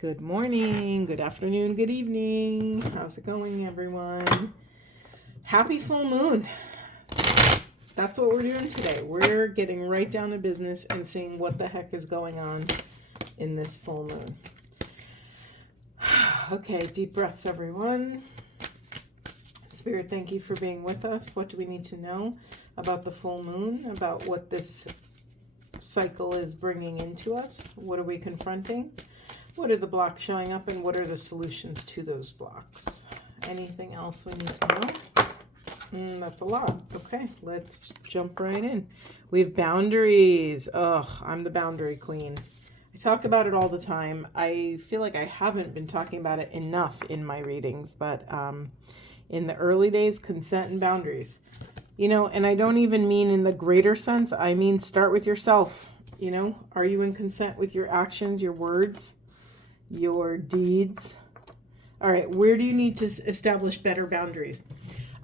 Good morning, good afternoon, good evening. How's it going, everyone? Happy full moon. That's what we're doing today. We're getting right down to business and seeing what the heck is going on in this full moon. Okay, deep breaths, everyone. Spirit, thank you for being with us. What do we need to know about the full moon, about what this cycle is bringing into us? What are we confronting? What are the blocks showing up, and what are the solutions to those blocks? Anything else we need to know? That's a lot. Okay, let's jump right in. We have boundaries. I'm the boundary queen. I talk about it all the time. I feel like I haven't been talking about it enough in my readings, but in the early days, consent and boundaries. And I don't even mean in the greater sense. I mean, start with yourself. Are you in consent with your actions, your words, your deeds? All right, where do you need to establish better boundaries?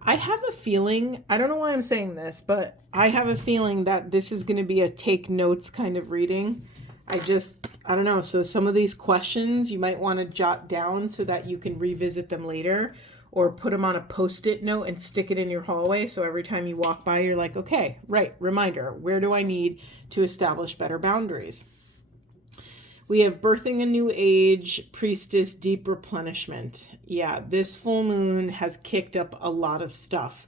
I have a feeling, I don't know why I'm saying this, but I have a feeling that this is going to be a take notes kind of reading. I don't know. So some of these questions you might want to jot down so that you can revisit them later, or put them on a Post-it note and stick it in your hallway. So every time you walk by, you're like, okay, right, reminder, where do I need to establish better boundaries? We have birthing a new age, priestess, deep replenishment. Yeah, this full moon has kicked up a lot of stuff.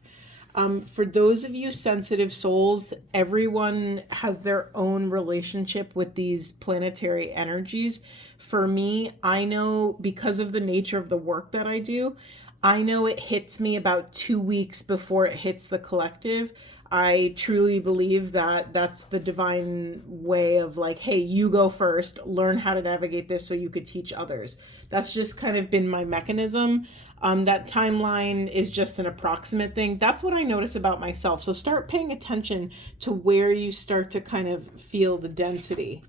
For those of you sensitive souls, everyone has their own relationship with these planetary energies. For me, I know because of the nature of the work that I do, I know it hits me about 2 weeks before it hits the collective. I truly believe that that's the divine way of like, hey, you go first, learn how to navigate this so you could teach others. That's just kind of been my mechanism. That timeline is just an approximate thing. That's what I notice about myself. So start paying attention to where you start to kind of feel the density.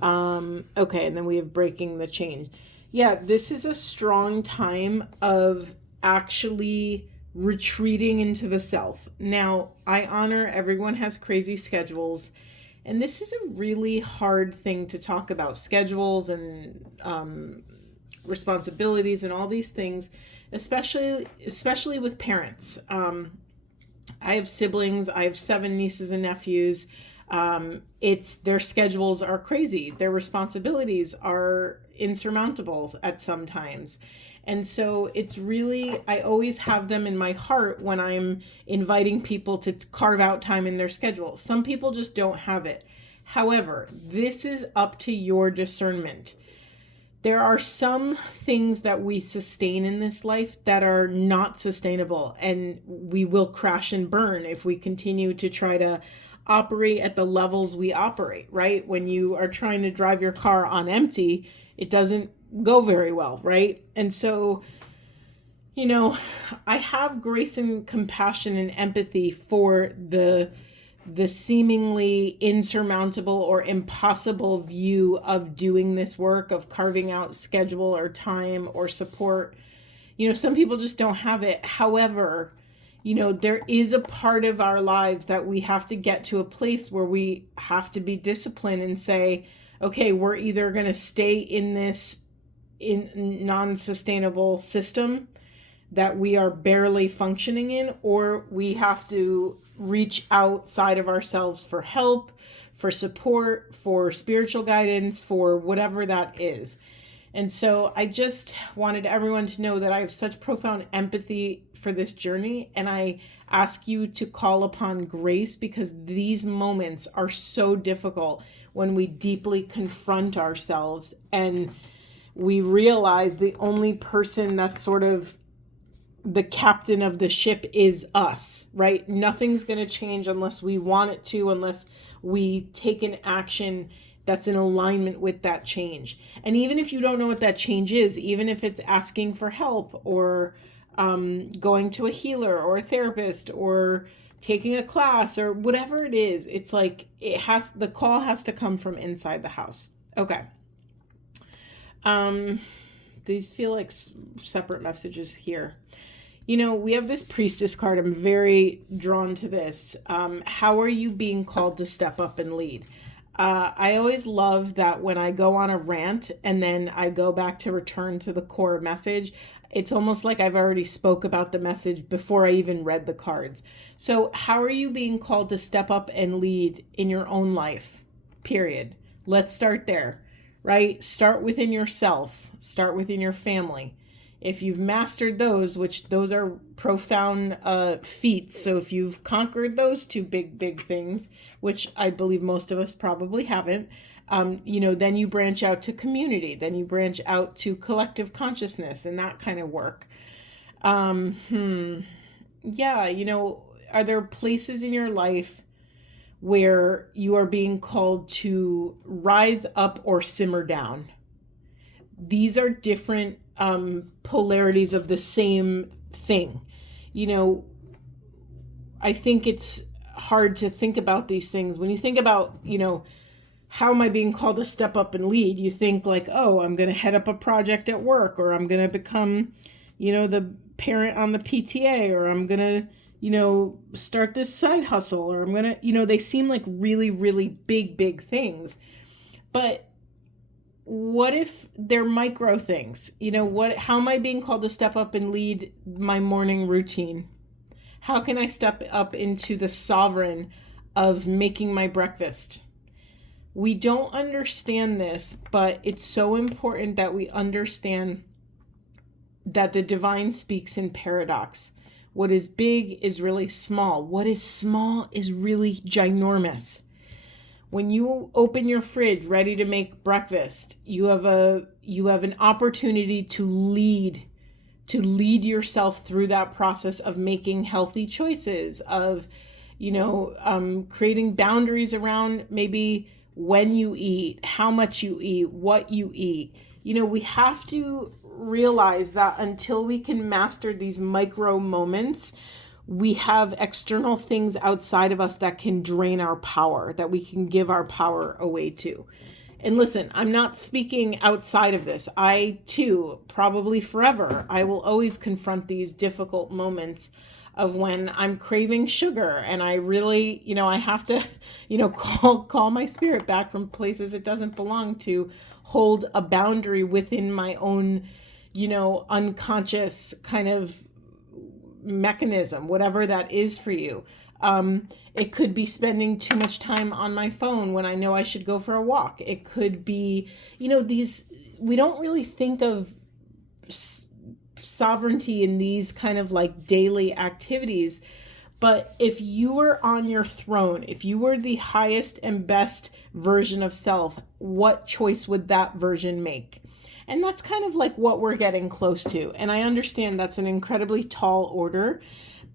Okay, and then we have breaking the chain. Yeah, this is a strong time of actually retreating into the self. Now, I honor everyone has crazy schedules, and this is a really hard thing to talk about. Schedules and responsibilities and all these things, especially with parents. I have siblings. I have 7 nieces and nephews. Their schedules are crazy. Their responsibilities are insurmountable at some times. And so it's really, I always have them in my heart when I'm inviting people to carve out time in their schedule. Some people just don't have it. However, this is up to your discernment. There are some things that we sustain in this life that are not sustainable, and we will crash and burn if we continue to try to operate at the levels we operate, right? When you are trying to drive your car on empty, it doesn't go very well, right? And so, I have grace and compassion and empathy for the seemingly insurmountable or impossible view of doing this work, of carving out schedule or time or support. Some people just don't have it. However, there is a part of our lives that we have to get to a place where we have to be disciplined and say, okay, we're either going to stay in this non-sustainable system that we are barely functioning in, or we have to reach outside of ourselves for help, for support, for spiritual guidance, for whatever that is. And so I just wanted everyone to know that I have such profound empathy for this journey, and I ask you to call upon grace, because these moments are so difficult when we deeply confront ourselves and we realize the only person that's sort of the captain of the ship is us, right? Nothing's going to change unless we want it to, unless we take an action that's in alignment with that change. And even if you don't know what that change is, even if it's asking for help or going to a healer or a therapist or taking a class or whatever it is, it's like the call has to come from inside the house. Okay. These feel like separate messages here. We have this priestess card. I'm very drawn to this. How are you being called to step up and lead? I always love that when I go on a rant and then I go back to return to the core message, it's almost like I've already spoke about the message before I even read the cards. So how are you being called to step up and lead in your own life? Period. Let's start there, right? Start within yourself. Start within your family. If you've mastered those, which those are profound feats, so if you've conquered those two big things, which I believe most of us probably haven't, then you branch out to community, then you branch out to collective consciousness and that kind of work. Yeah, are there places in your life where you are being called to rise up or simmer down? These are different polarities of the same thing. I think it's hard to think about these things. When you think about, how am I being called to step up and lead? You think like, oh, I'm going to head up a project at work, or I'm going to become, the parent on the PTA, or I'm going to, start this side hustle, or I'm going to, they seem like really, really big things. But what if they're micro things? How am I being called to step up and lead my morning routine? How can I step up into the sovereign of making my breakfast? We don't understand this, but it's so important that we understand that the divine speaks in paradox. What is big is really small. What is small is really ginormous. When you open your fridge ready to make breakfast, you have an opportunity to lead yourself through that process of making healthy choices, of creating boundaries around maybe when you eat, how much you eat, what you eat. We have to realize that until we can master these micro moments, we have external things outside of us that can drain our power, that we can give our power away to. And listen, I'm not speaking outside of this. I too, probably forever, I will always confront these difficult moments of when I'm craving sugar and I really, I have to, call my spirit back from places it doesn't belong to, hold a boundary within my own, unconscious kind of mechanism, whatever that is for you. It could be spending too much time on my phone when I know I should go for a walk. It could be, we don't really think of sovereignty in these kind of like daily activities. But if you were on your throne, if you were the highest and best version of self, what choice would that version make? And that's kind of like what we're getting close to. And I understand that's an incredibly tall order,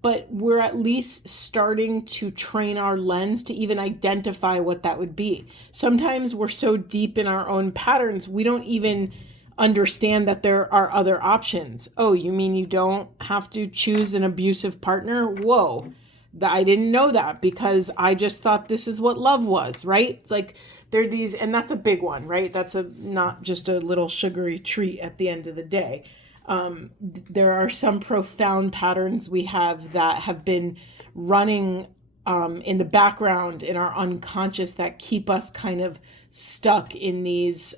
but we're at least starting to train our lens to even identify what that would be. Sometimes we're so deep in our own patterns, we don't even understand that there are other options. Oh, you mean you don't have to choose an abusive partner? Whoa, I didn't know that, because I just thought this is what love was, right? It's like there are these, and that's a big one, right? That's not just a little sugary treat at the end of the day. There are some profound patterns we have that have been running in the background in our unconscious that keep us kind of stuck in these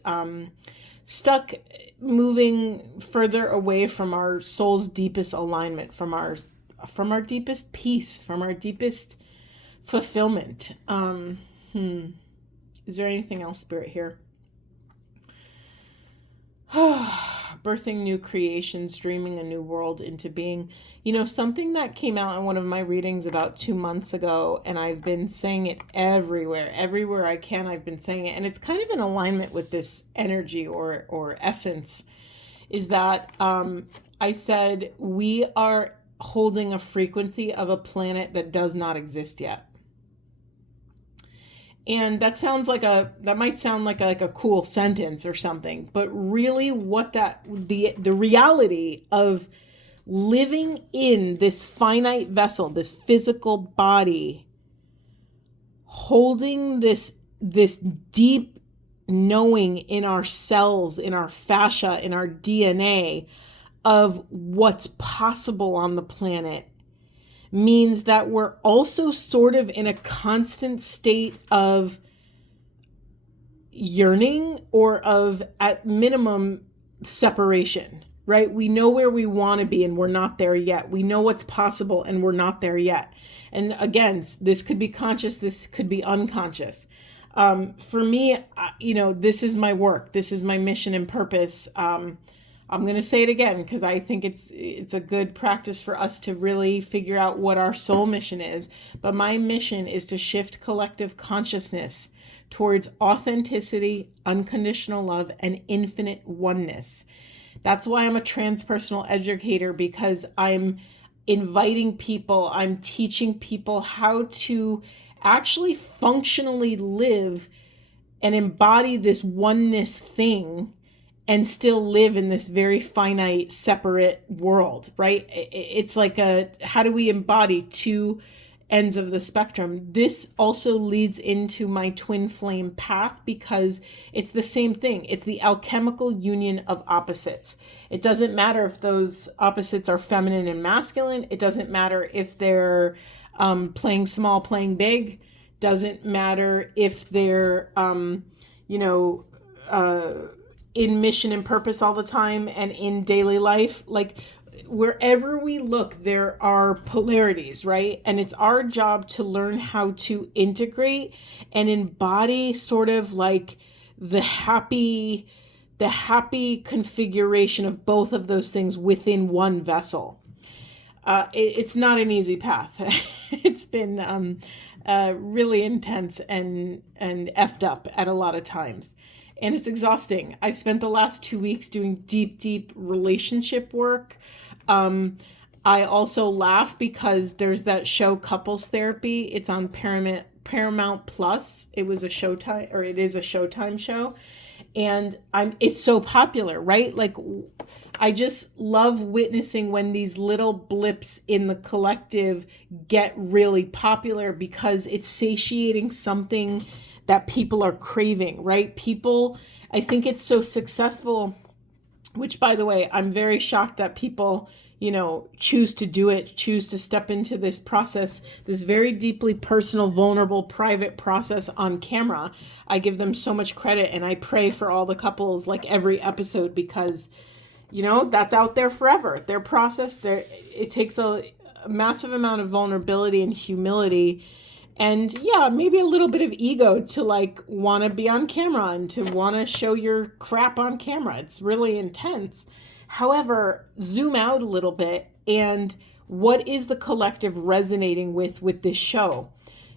stuck moving further away from our soul's deepest alignment, from our deepest peace, from our deepest fulfillment. Is there anything else, Spirit, here? Birthing new creations, dreaming a new world into being. Something that came out in one of my readings about 2 months ago, and I've been saying it everywhere I can, I've been saying it, and it's kind of in alignment with this energy or essence, is that I said we are holding a frequency of a planet that does not exist yet. And that might sound like a cool sentence or something, but really what the reality of living in this finite vessel, this physical body, holding this deep knowing in our cells, in our fascia, in our DNA of what's possible on the planet, means that we're also sort of in a constant state of yearning or of, at minimum, separation, right? We know where we want to be and we're not there yet. We know what's possible and we're not there yet. And again, this could be conscious, this could be unconscious. For me, this is my work. This is my mission and purpose. I'm going to say it again because I think it's a good practice for us to really figure out what our soul mission is. But my mission is to shift collective consciousness towards authenticity, unconditional love, and infinite oneness. That's why I'm a transpersonal educator, because I'm inviting people, I'm teaching people how to actually functionally live and embody this oneness thing and still live in this very finite, separate world, right? It's like how do we embody two ends of the spectrum? This also leads into my twin flame path because it's the same thing. It's the alchemical union of opposites. It doesn't matter if those opposites are feminine and masculine. It doesn't matter if they're playing small, playing big. Doesn't matter if they're, in mission and purpose all the time and in daily life. Like, wherever we look, there are polarities, right? And it's our job to learn how to integrate and embody sort of like the happy configuration of both of those things within one vessel. It's not an easy path. It's been really intense and effed up at a lot of times. And it's exhausting. I've spent the last 2 weeks doing deep relationship work. I also laugh because there's that show Couples Therapy. It's on Paramount Plus. It is a Showtime show. And it's so popular, right? Like, I just love witnessing when these little blips in the collective get really popular because it's satiating something that people are craving, right? People, I think it's so successful, which, by the way, I'm very shocked that people, choose to do it, choose to step into this process, this very deeply personal, vulnerable, private process on camera. I give them so much credit, and I pray for all the couples like every episode because, that's out there forever. Their process, it takes a massive amount of vulnerability and humility. And yeah, maybe a little bit of ego to want to be on camera and to want to show your crap on camera. It's really intense. However, zoom out a little bit, and what is the collective resonating with this show?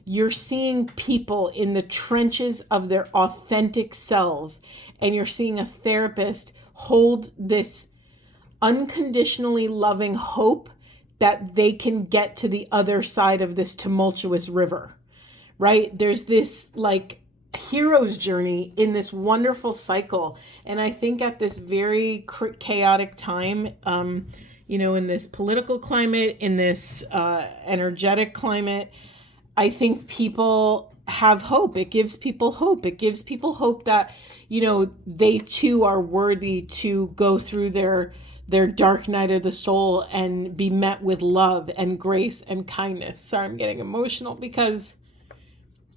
You're seeing people in the trenches of their authentic selves, and you're seeing a therapist hold this unconditionally loving hope that they can get to the other side of this tumultuous river, right? There's this hero's journey in this wonderful cycle. And I think at this very chaotic time, in this political climate, in this energetic climate, I think people have hope. It gives people hope. It gives people hope that, they too are worthy to go through their dark night of the soul and be met with love and grace and kindness. Sorry, I'm getting emotional because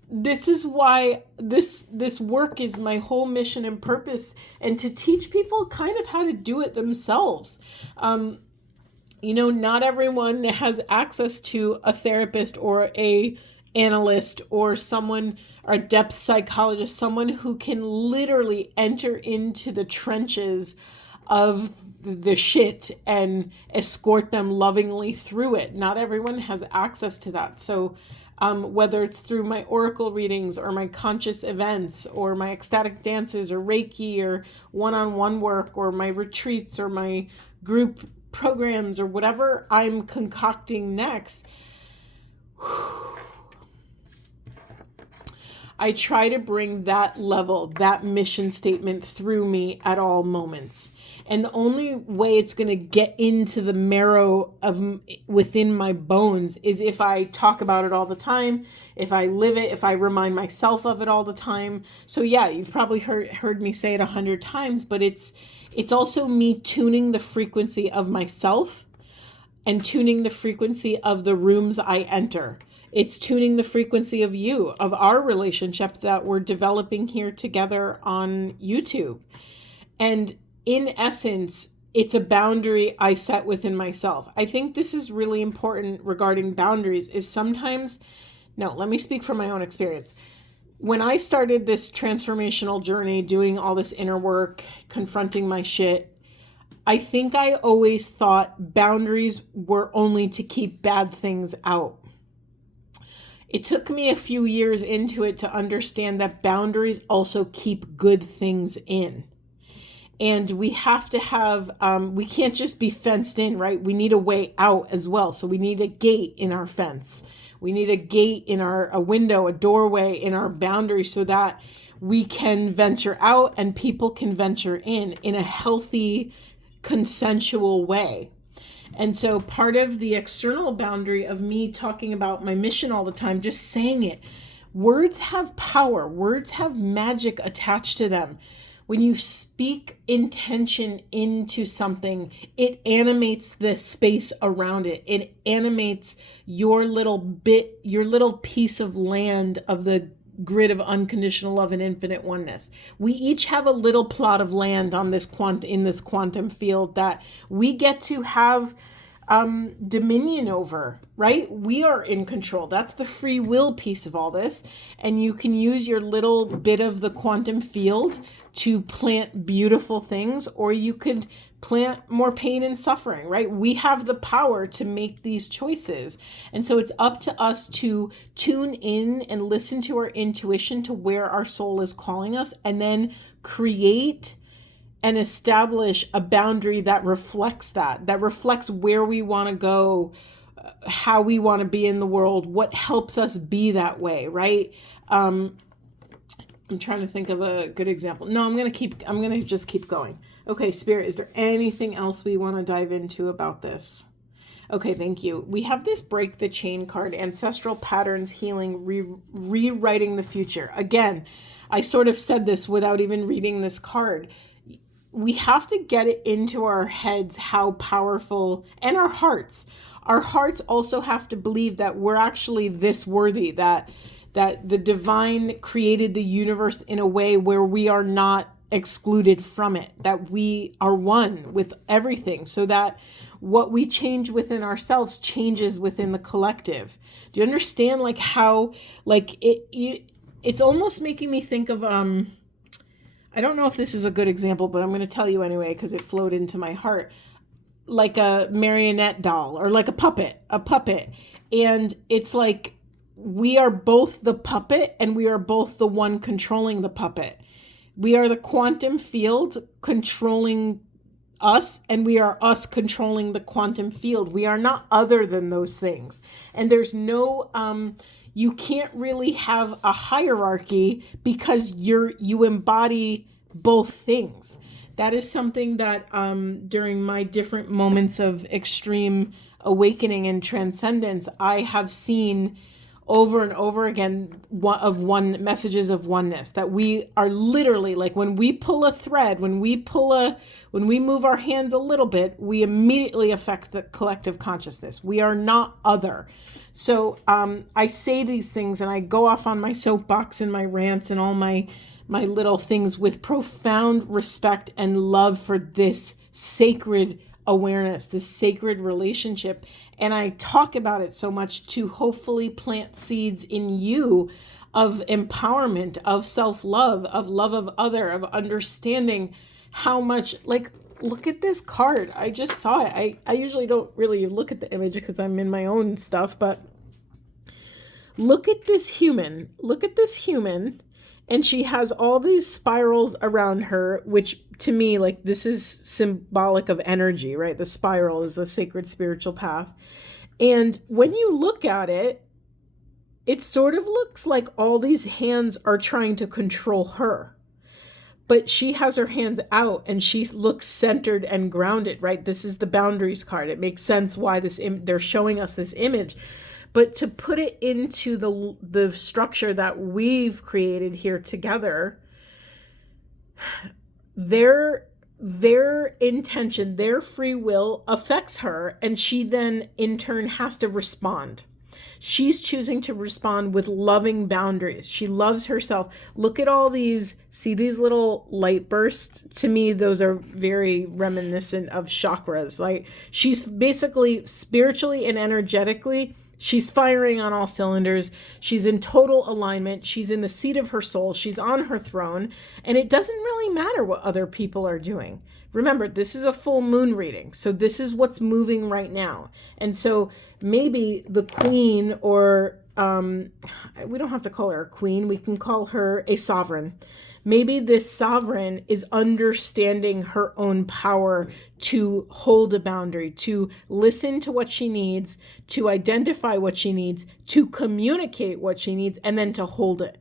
this is why this work is my whole mission and purpose, and to teach people kind of how to do it themselves. Not everyone has access to a therapist or a analyst or someone, or a depth psychologist, someone who can literally enter into the trenches of the shit and escort them lovingly through it. Not everyone has access to that. So whether it's through my oracle readings or my conscious events or my ecstatic dances or Reiki or one-on-one work or my retreats or my group programs or whatever I'm concocting next, I try to bring that level, that mission statement through me at all moments. And the only way it's going to get into the marrow of within my bones is if I talk about it all the time, if I live it, if I remind myself of it all the time. So yeah, you've probably heard me say it 100 times, but it's also me tuning the frequency of myself and tuning the frequency of the rooms I enter. It's tuning the frequency of you, of our relationship that we're developing here together on YouTube. And in essence, it's a boundary I set within myself. I think this is really important regarding boundaries is sometimes, no, let me speak from my own experience. When I started this transformational journey, doing all this inner work, confronting my shit, I think I always thought boundaries were only to keep bad things out. It took me a few years into it to understand that boundaries also keep good things in. And we have to have, we can't just be fenced in, right? We need a way out as well. So we need a gate in our fence. We need a gate in a window, a doorway in our boundary so that we can venture out and people can venture in a healthy, consensual way. And so part of the external boundary of me talking about my mission all the time, just saying it, words have power. Words have magic attached to them. When you speak intention into something, it animates the space around it. It animates your little bit, your little piece of land of the grid of unconditional love and infinite oneness. We each have a little plot of land on this in this quantum field that we get to have dominion over, right? We are in control. That's the free will piece of all this. And you can use your little bit of the quantum field to plant beautiful things, or you could plant more pain and suffering, right? We have the power to make these choices. And so it's up to us to tune in and listen to our intuition to where our soul is calling us, and then create and establish a boundary that reflects that reflects where we want to go, how we want to be in the world, what helps us be that way, right? I'm trying to think of a good example. No, I'm going to just keep going. Okay, Spirit, is there anything else we want to dive into about this? Okay, thank you. We have this Break the Chain card, Ancestral Patterns Healing, Rewriting the Future. Again, I sort of said this without even reading this card. We have to get it into our heads how powerful, and our hearts. Our hearts also have to believe that we're actually this worthy, that the divine created the universe in a way where we are not excluded from it, that we are one with everything, so that what we change within ourselves changes within the collective. Do you understand like how like it's almost making me think of I don't know if this is a good example, but I'm going to tell you anyway because it flowed into my heart. Like a marionette doll or like a puppet. And it's like we are both the puppet and we are both the one controlling the puppet. We are the quantum field controlling us, and we are us controlling the quantum field. We are not other than those things. And there's no you can't really have a hierarchy because you embody both things. That is something that during my different moments of extreme awakening and transcendence, I have seen over and over again messages of oneness, that we are literally like when we pull a thread, when we move our hands a little bit, we immediately affect the collective consciousness. We are not other. So I say these things and I go off on my soapbox and my rants and all my little things with profound respect and love for this sacred awareness, this sacred relationship. And I talk about it so much to hopefully plant seeds in you of empowerment, of self-love, of love of other, of understanding how much, like, look at this card. I just saw it. I usually don't really look at the image because I'm in my own stuff, but look at this human. Look at this human. And she has all these spirals around her, which to me, like, this is symbolic of energy, right? The spiral is the sacred spiritual path. And when you look at it, it sort of looks like all these hands are trying to control her. But she has her hands out and she looks centered and grounded, right? This is the boundaries card. It makes sense why they're showing us this image. But to put it into the structure that we've created here together, their intention, their free will affects her, and she then in turn has to respond. She's choosing to respond with loving boundaries. She loves herself. Look at all these, see these little light bursts? To me, those are very reminiscent of chakras. Like, she's basically spiritually and energetically, she's firing on all cylinders. She's in total alignment. She's in the seat of her soul. She's on her throne. And it doesn't really matter what other people are doing. Remember, this is a full moon reading. So this is what's moving right now. And so maybe the queen, or we don't have to call her a queen. We can call her a sovereign. Maybe this sovereign is understanding her own power to hold a boundary, to listen to what she needs, to identify what she needs, to communicate what she needs, and then to hold it,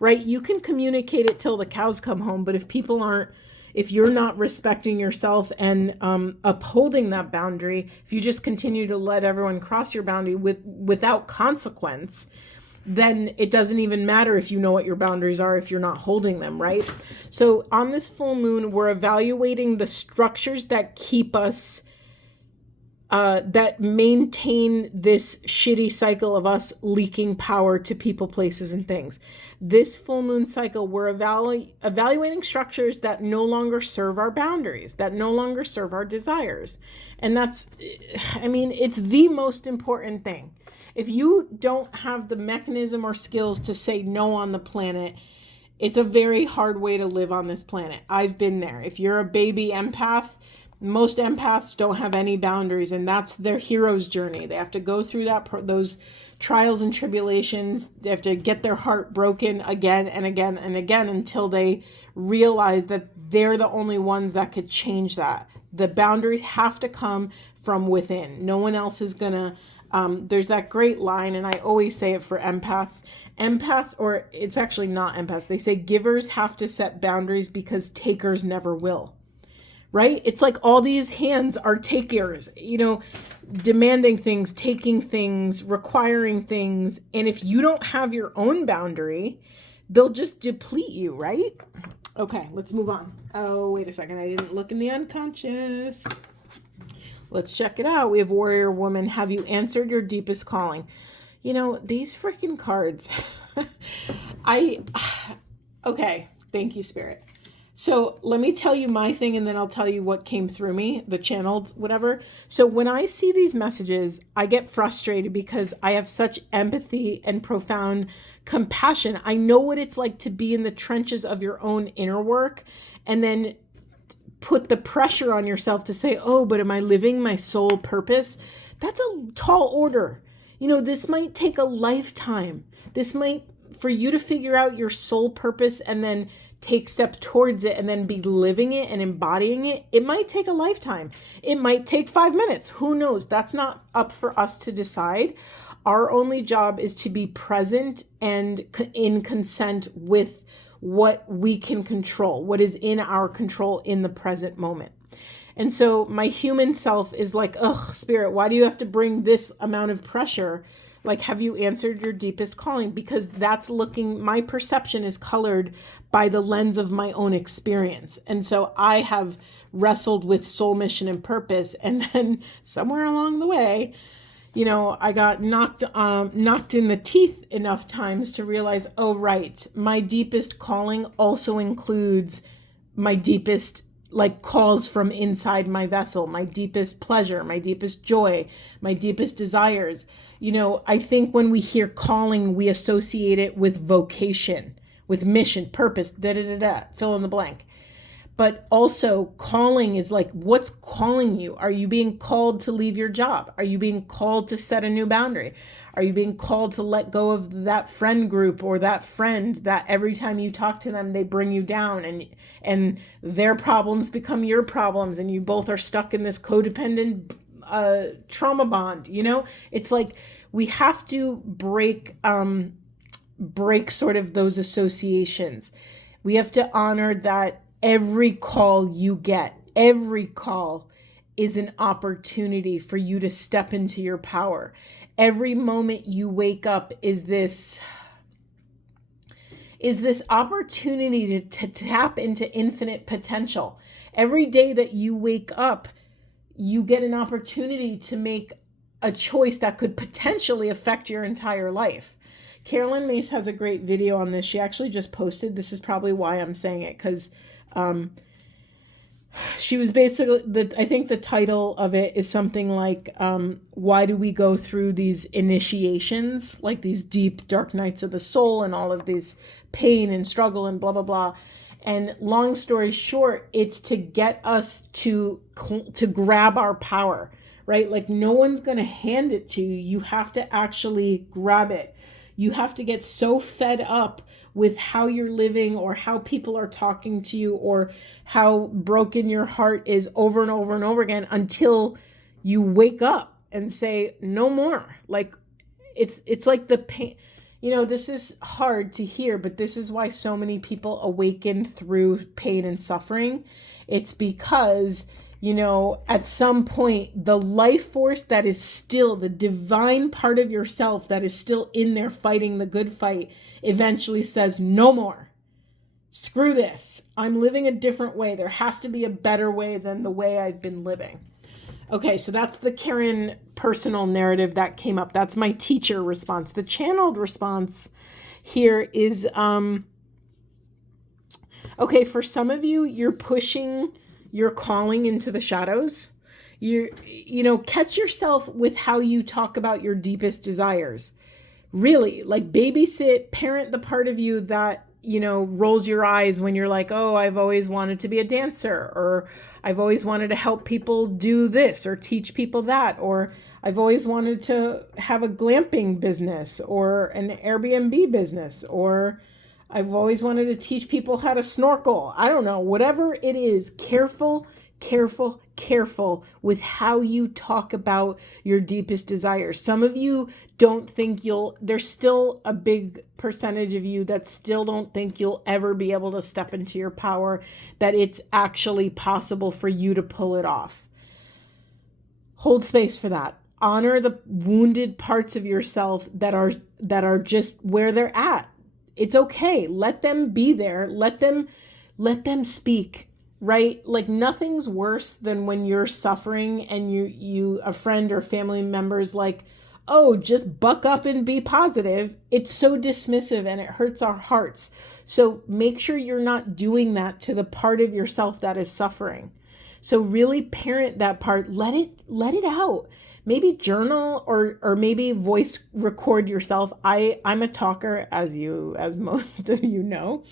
right? You can communicate it till the cows come home, but if you're not respecting yourself and upholding that boundary, if you just continue to let everyone cross your boundary without consequence, then it doesn't even matter if you know what your boundaries are if you're not holding them, right? So on this full moon, we're evaluating the structures that keep us, that maintain this shitty cycle of us leaking power to people, places, and things. This full moon cycle, we're evaluating structures that no longer serve our boundaries, that no longer serve our desires. And that's, it's the most important thing. If you don't have the mechanism or skills to say no on the planet, it's a very hard way to live on this planet. I've been there. If you're a baby empath, most empaths don't have any boundaries, and that's their hero's journey. They have to go through those trials and tribulations. They have to get their heart broken again and again and again until they realize that they're the only ones that could change that. The boundaries have to come from within. No one else is gonna. There's that great line, and I always say it for empaths. Empaths, or it's actually not empaths, they say givers have to set boundaries because takers never will. Right? It's like all these hands are takers, demanding things, taking things, requiring things. And if you don't have your own boundary, they'll just deplete you, right? Okay, let's move on. Oh, wait a second. I didn't look in the unconscious. Let's check it out. We have Warrior Woman. Have you answered your deepest calling? These freaking cards. Okay. Thank you, Spirit. So let me tell you my thing, and then I'll tell you what came through me, the channeled, whatever. So when I see these messages, I get frustrated because I have such empathy and profound compassion. I know what it's like to be in the trenches of your own inner work and then put the pressure on yourself to say, oh, but am I living my soul purpose? That's a tall order. This might take a lifetime. For you to figure out your soul purpose and then take steps towards it and then be living it and embodying it, it might take a lifetime. It might take 5 minutes. Who knows? That's not up for us to decide. Our only job is to be present and in consent with what we can control, what is in our control in the present moment. And so my human self is like, ugh, Spirit, why do you have to bring this amount of pressure? Like, have you answered your deepest calling? Because my perception is colored by the lens of my own experience. And so I have wrestled with soul mission and purpose. And then somewhere along the way, I got knocked in the teeth enough times to realize, oh, right, my deepest calling also includes my deepest calls from inside my vessel, my deepest pleasure, my deepest joy, my deepest desires. I think when we hear calling, we associate it with vocation, with mission, purpose, fill in the blank. But also calling is like, what's calling you? Are you being called to leave your job? Are you being called to set a new boundary? Are you being called to let go of that friend group or that friend that every time you talk to them, they bring you down and their problems become your problems and you both are stuck in this codependent trauma bond? It's like we have to break sort of those associations. We have to honor that every call you get, every call is an opportunity for you to step into your power. Every moment you wake up is this opportunity to tap into infinite potential. Every day that you wake up, you get an opportunity to make a choice that could potentially affect your entire life. Carolyn Mace has a great video on this. She actually just posted. This is probably why I'm saying it, because she was basically, I think the title of it is something like, why do we go through these initiations, like these deep dark nights of the soul and all of these pain and struggle and blah, blah, blah. And long story short, it's to get us to grab our power, right? Like no one's going to hand it to you. You have to actually grab it. You have to get so fed up with how you're living or how people are talking to you or how broken your heart is over and over and over again until you wake up and say, no more. Like it's like the pain. You know, this is hard to hear, but this is why so many people awaken through pain and suffering. It's because, you know, at some point, the life force that is still the divine part of yourself that is still in there fighting the good fight eventually says, no more. Screw this. I'm living a different way. There has to be a better way than the way I've been living. Okay, so that's the Karen personal narrative that came up. That's my teacher response. The channeled response here is, okay, for some of you, you're pushing your calling into the shadows. You know, catch yourself with how you talk about your deepest desires. Really, like babysit, parent the part of you that, you know, rolls your eyes when you're like, oh, I've always wanted to be a dancer, or I've always wanted to help people do this or teach people that, or I've always wanted to have a glamping business or an Airbnb business, or I've always wanted to teach people how to snorkel. I don't know, whatever it is, careful with how you talk about your deepest desires. Some of you don't think there's still a big percentage of you that still don't think you'll ever be able to step into your power, that it's actually possible for you to pull it off. Hold space for that. Honor the wounded parts of yourself that are just where they're at. It's okay. Let them be there. Let them speak. Right? Like nothing's worse than when you're suffering and you a friend or family member's like, oh, just buck up and be positive. It's so dismissive and it hurts our hearts. So make sure you're not doing that to the part of yourself that is suffering. So really parent that part. Let it out. Maybe journal or maybe voice record yourself. I'm a talker, as most of you know.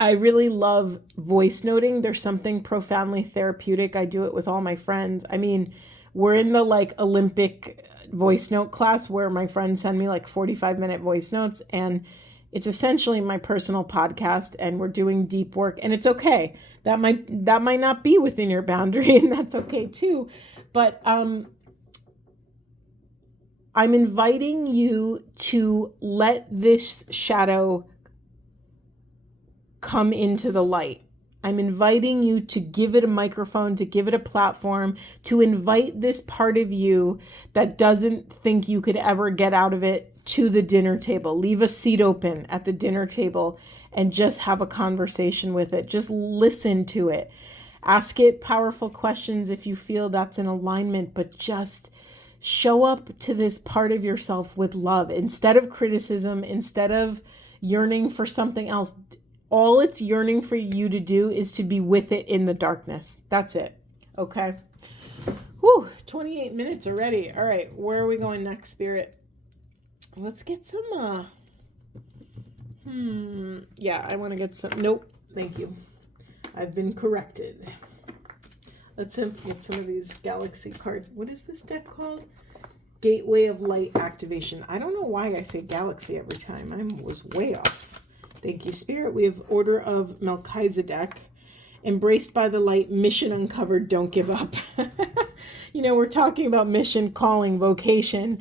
I really love voice noting. There's something profoundly therapeutic. I do it with all my friends. I mean, we're in the like Olympic voice note class where my friends send me like 45-minute voice notes, and it's essentially my personal podcast, and we're doing deep work, and it's okay. That might not be within your boundary, and that's okay too. But I'm inviting you to let this shadow come into the light. I'm inviting you to give it a microphone, to give it a platform, to invite this part of you that doesn't think you could ever get out of it to the dinner table. Leave a seat open at the dinner table and just have a conversation with it. Just listen to it. Ask it powerful questions if you feel that's in alignment, but just show up to this part of yourself with love instead of criticism, instead of yearning for something else. All it's yearning for you to do is to be with it in the darkness. That's it. Okay. Whew, 28 minutes already. All right. Where are we going next, Spirit? Let's get some, yeah, I want to get some, nope. Thank you. I've been corrected. Let's get some of these galaxy cards. What is this deck called? Gateway of Light Activation. I don't know why I say galaxy every time. I was way off. Thank you, Spirit. We have Order of Melchizedek. Embraced by the light, mission uncovered, don't give up. You know, we're talking about mission, calling, vocation.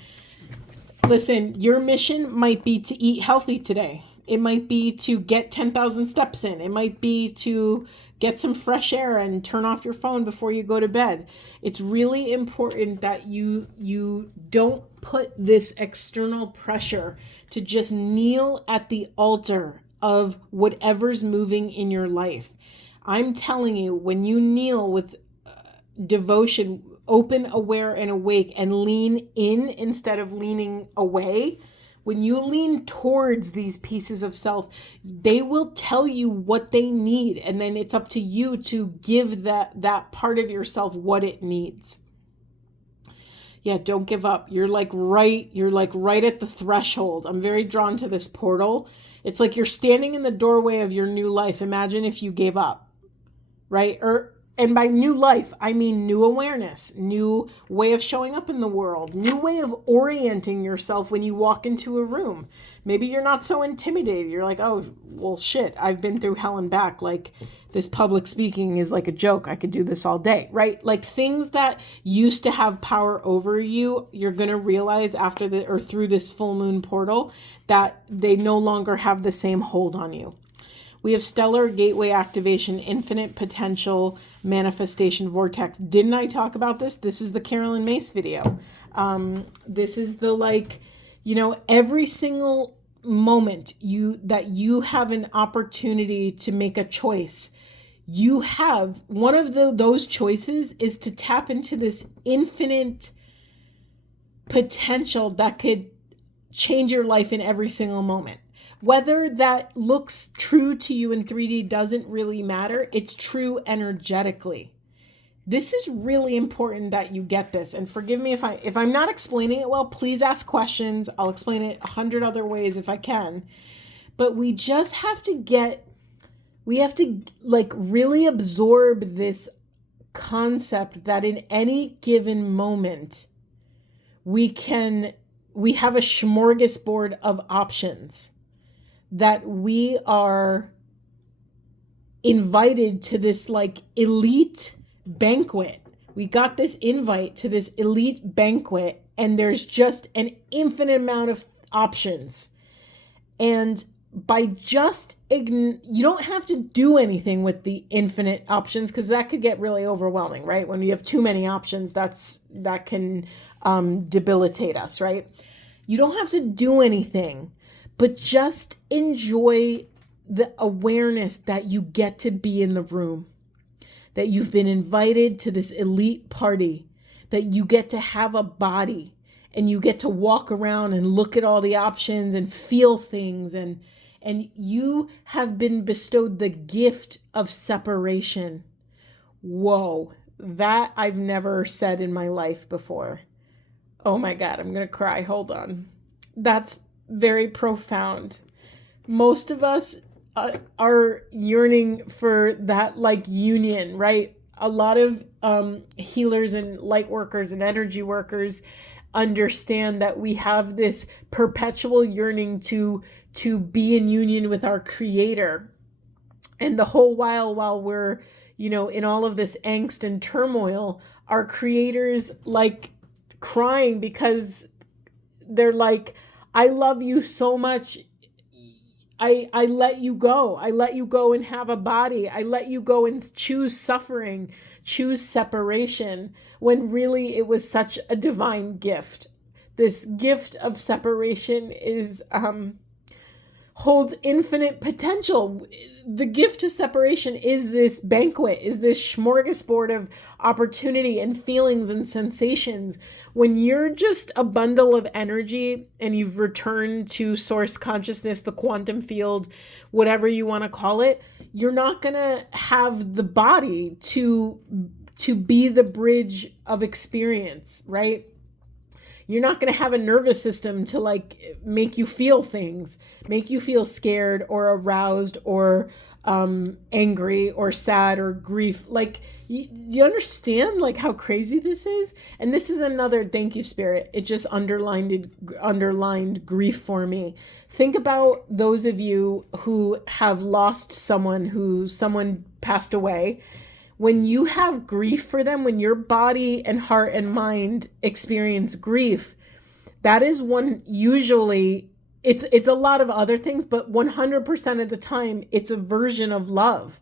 Listen, your mission might be to eat healthy today. It might be to get 10,000 steps in. It might be to get some fresh air and turn off your phone before you go to bed. It's really important that you don't put this external pressure to just kneel at the altar of whatever's moving in your life. I'm telling you, when you kneel with devotion, open, aware, and awake, and lean in instead of leaning away, when you lean towards these pieces of self, they will tell you what they need. And then it's up to you to give that part of yourself what it needs. Yeah, don't give up. You're like right at the threshold. I'm very drawn to this portal. It's like you're standing in the doorway of your new life. Imagine if you gave up, right? And by new life, I mean new awareness, new way of showing up in the world, new way of orienting yourself when you walk into a room. Maybe you're not so intimidated. You're like, oh, well, shit, I've been through hell and back. Like, this public speaking is like a joke. I could do this all day, right? Like, things that used to have power over you, you're going to realize through this full moon portal that they no longer have the same hold on you. We have stellar gateway activation, infinite potential, manifestation vortex. Didn't I talk about this? This is the Carolyn Mace video. This is the every single moment that you have an opportunity to make a choice. You have one of those choices is to tap into this infinite potential that could change your life in every single moment. Whether that looks true to you in 3D doesn't really matter. It's true energetically. This is really important that you get this. And forgive me if I'm not explaining it well, please ask questions. I'll explain it 100 other ways if I can. But we just have to really absorb this concept that in any given moment, we have a smorgasbord of options, that we are invited to this elite banquet. We got this invite to this elite banquet, and there's just an infinite amount of options. And by you don't have to do anything with the infinite options, because that could get really overwhelming, right? When you have too many options, that can debilitate us, right? You don't have to do anything, but just enjoy the awareness that you get to be in the room, that you've been invited to this elite party, that you get to have a body, and you get to walk around and look at all the options and feel things, and you have been bestowed the gift of separation. Whoa, that I've never said in my life before. Oh my God, I'm going to cry. Hold on. That's very profound. Most of us are yearning for that union, right? A lot of healers and light workers and energy workers understand that we have this perpetual yearning to be in union with our creator. And the whole while we're, in all of this angst and turmoil, our creators crying because they're like, I love you so much. I let you go. I let you go and have a body. I let you go and choose suffering, choose separation, when really it was such a divine gift. This gift of separation holds infinite potential. The gift of separation is this banquet, is this smorgasbord of opportunity and feelings and sensations. When you're just a bundle of energy and you've returned to source consciousness, the quantum field, whatever you want to call it, you're not going to have the body to be the bridge of experience, right? You're not going to have a nervous system to make you feel things, make you feel scared or aroused or angry or sad or grief. You understand how crazy this is? And this is another thank you, Spirit. It just underlined grief for me. Think about those of you who have lost someone passed away. When you have grief for them, when your body and heart and mind experience grief, that is usually it's a lot of other things, but 100% of the time, it's a version of love.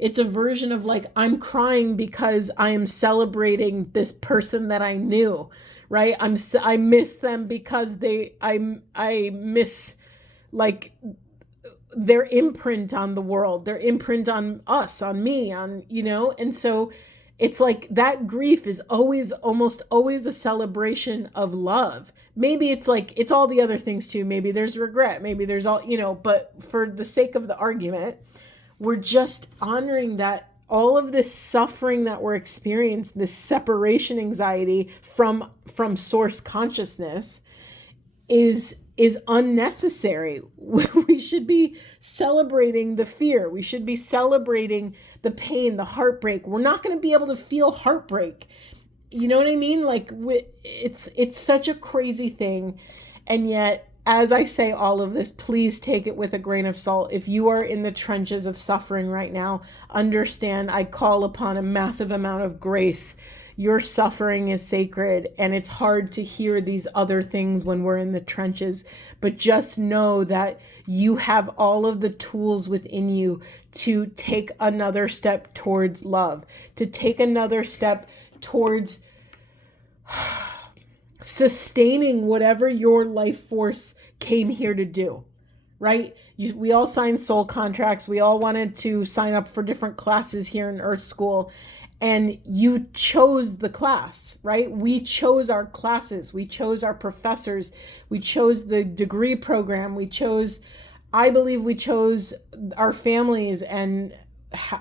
It's a version of I'm crying because I am celebrating this person that I knew, right? I miss them because I miss their imprint on the world, their imprint on us, on me, and so it's like that grief is almost always a celebration of love. Maybe it's like, it's all the other things too. Maybe there's regret. Maybe there's all, but for the sake of the argument, we're just honoring that all of this suffering that we're experiencing, this separation anxiety from source consciousness is unnecessary. We should be celebrating the fear. We should be celebrating the pain, the heartbreak. We're not going to be able to feel heartbreak. You know what I mean? Like, it's such a crazy thing. And yet, as I say all of this, please take it with a grain of salt. If you are in the trenches of suffering right now, understand I call upon a massive amount of grace. Your suffering is sacred, and it's hard to hear these other things when we're in the trenches. But just know that you have all of the tools within you to take another step towards love, to take another step towards sustaining whatever your life force came here to do, right? We all signed soul contracts. We all wanted to sign up for different classes here in Earth School, and you chose the class, right? We chose our classes. We chose our professors. We chose the degree program. I believe we chose our families and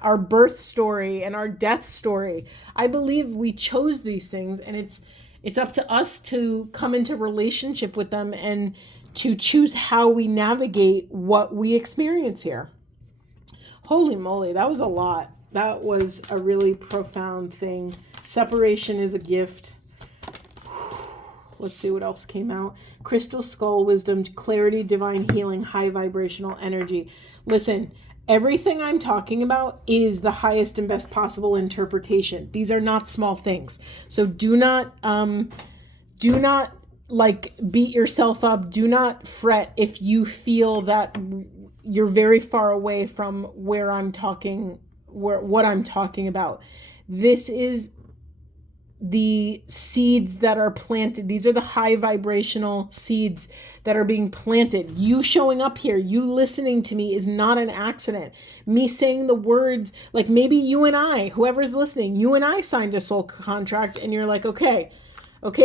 our birth story and our death story. I believe we chose these things, and it's up to us to come into relationship with them and to choose how we navigate what we experience here. Holy moly, that was a lot. That was a really profound thing. Separation is a gift. Let's see what else came out. Crystal skull wisdom, clarity, divine healing, high vibrational energy. Listen, everything I'm talking about is the highest and best possible interpretation. These are not small things. So do not like beat yourself up. Do not fret if you feel that you're very far away from what I'm talking about. This is the seeds that are planted. These are the high vibrational seeds that are being planted. You showing up here, you listening to me is not an accident. Me saying the words, like maybe you and I, whoever's listening, you and I signed a soul contract, and you're like, okay,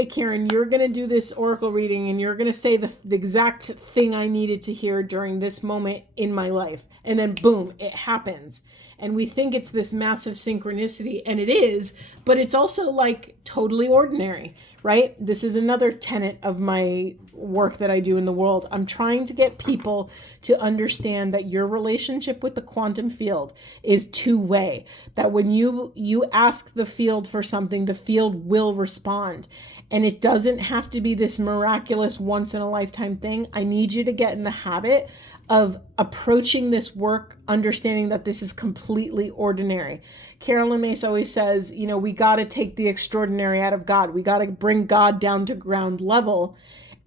Karen, you're going to do this oracle reading, and you're going to say the exact thing I needed to hear during this moment in my life. And then boom, it happens. And we think it's this massive synchronicity, and it is, but it's also like totally ordinary, right? This is another tenet of my work that I do in the world. I'm trying to get people to understand that your relationship with the quantum field is two-way, that when you ask the field for something, the field will respond. And it doesn't have to be this miraculous once in a lifetime thing. I need you to get in the habit of approaching this work, understanding that this is completely ordinary. Carolyn Mace always says, we got to take the extraordinary out of God. We got to bring God down to ground level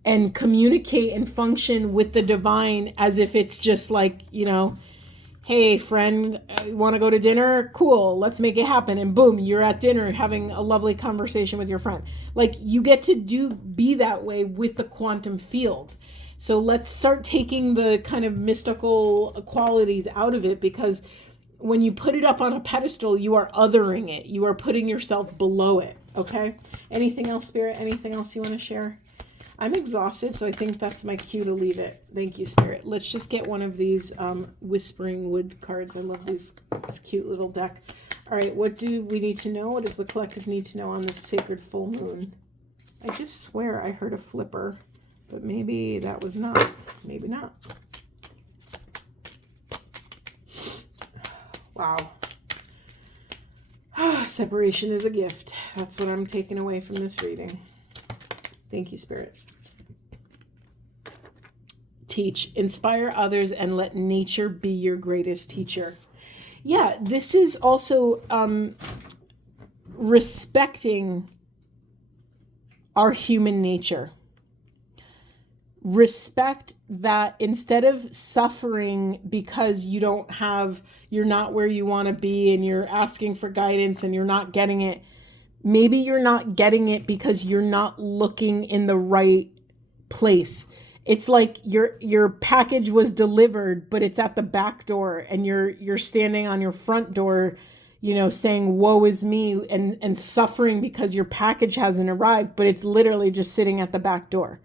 and communicate and function with the divine as if it's just like, hey, friend, you want to go to dinner? Cool, let's make it happen. And boom, you're at dinner having a lovely conversation with your friend. Like, you get to be that way with the quantum field. So let's start taking the kind of mystical qualities out of it, because when you put it up on a pedestal, you are othering it. You are putting yourself below it, okay? Anything else, Spirit? Anything else you want to share? I'm exhausted, so I think that's my cue to leave it. Thank you, Spirit. Let's just get one of these Whispering Wood cards. I love this cute little deck. All right, what do we need to know? What does the collective need to know on this sacred full moon? I just swear I heard a flipper. But maybe that was not. Maybe not. Wow. Separation is a gift. That's what I'm taking away from this reading. Thank you, Spirit. Teach. Inspire others and let nature be your greatest teacher. Yeah, this is also respecting our human nature. Respect that instead of suffering because you're not where you want to be and you're asking for guidance and you're not getting it. Maybe you're not getting it because you're not looking in the right place. It's like your package was delivered, but it's at the back door and you're standing on your front door, saying, woe is me, and suffering because your package hasn't arrived, but it's literally just sitting at the back door.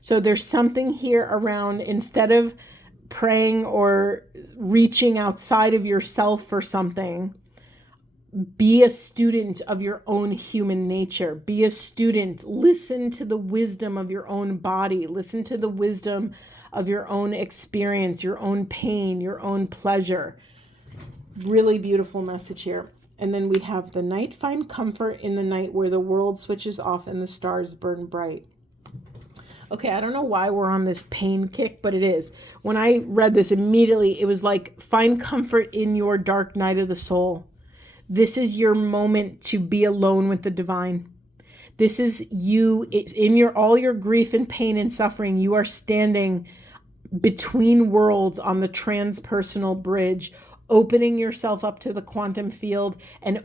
So there's something here around, instead of praying or reaching outside of yourself for something, be a student of your own human nature. Be a student. Listen to the wisdom of your own body. Listen to the wisdom of your own experience, your own pain, your own pleasure. Really beautiful message here. And then we have the night. Find comfort in the night where the world switches off and the stars burn bright. Okay, I don't know why we're on this pain kick, but it is. When I read this immediately, it was like, find comfort in your dark night of the soul. This is your moment to be alone with the divine. This is you. It's in all your grief and pain and suffering. You are standing between worlds on the transpersonal bridge, opening yourself up to the quantum field and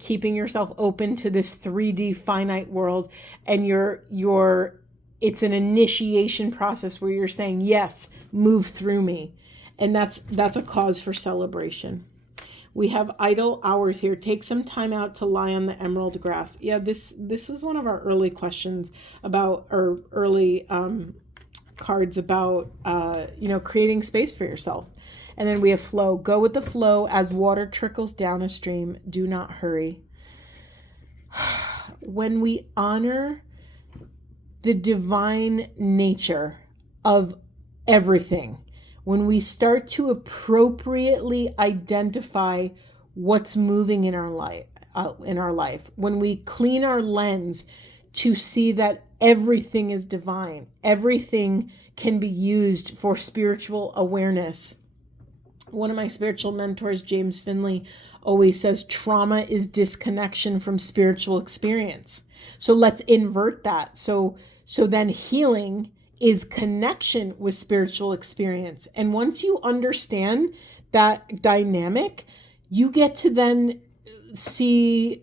keeping yourself open to this 3D finite world. And it's an initiation process where you're saying, yes, move through me. And that's a cause for celebration. We have idle hours here. Take some time out to lie on the emerald grass. Yeah, this was one of our early questions about, or early cards about, creating space for yourself. And then we have flow. Go with the flow as water trickles down a stream. Do not hurry. When we honor the divine nature of everything, when we start to appropriately identify what's moving in our life, when we clean our lens to see that everything is divine, everything can be used for spiritual awareness. One of my spiritual mentors, James Finley, always says trauma is disconnection from spiritual experience. So let's invert that. So then healing is connection with spiritual experience. And once you understand that dynamic, you get to then see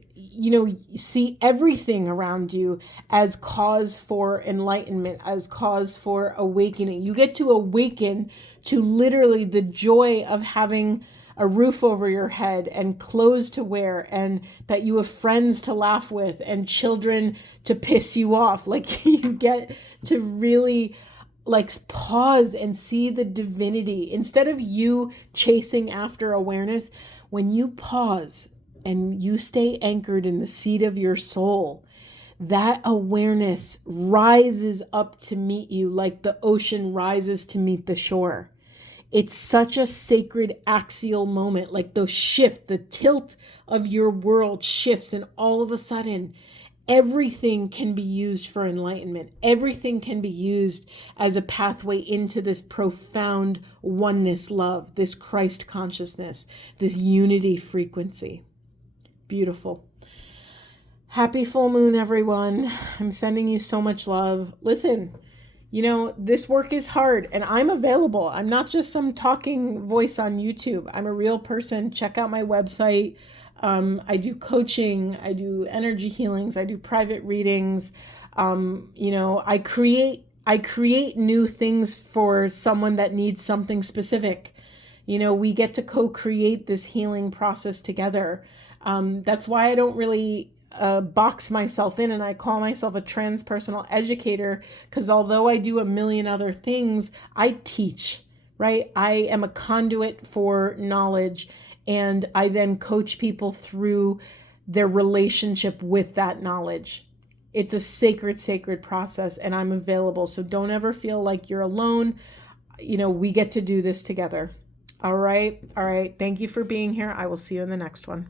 everything around you as cause for enlightenment, as cause for awakening. You get to awaken to literally the joy of having a roof over your head and clothes to wear, and that you have friends to laugh with and children to piss you off. Like, you get to really pause and see the divinity instead of you chasing after awareness. When you pause and you stay anchored in the seat of your soul, that awareness rises up to meet you like the ocean rises to meet the shore. It's such a sacred axial moment, like the tilt of your world shifts, and all of a sudden, everything can be used for enlightenment. Everything can be used as a pathway into this profound oneness love, this Christ consciousness, this unity frequency. Beautiful. Happy full moon, everyone. I'm sending you so much love. Listen, this work is hard, and I'm available. I'm not just some talking voice on YouTube. I'm a real person. Check out my website. I do coaching. I do energy healings. I do private readings. I create new things for someone that needs something specific. We get to co-create this healing process together. That's why I don't really box myself in, and I call myself a transpersonal educator, because although I do a million other things, I teach, right? I am a conduit for knowledge, and I then coach people through their relationship with that knowledge. It's a sacred, sacred process, and I'm available. So don't ever feel like you're alone. We get to do this together. All right. Thank you for being here. I will see you in the next one.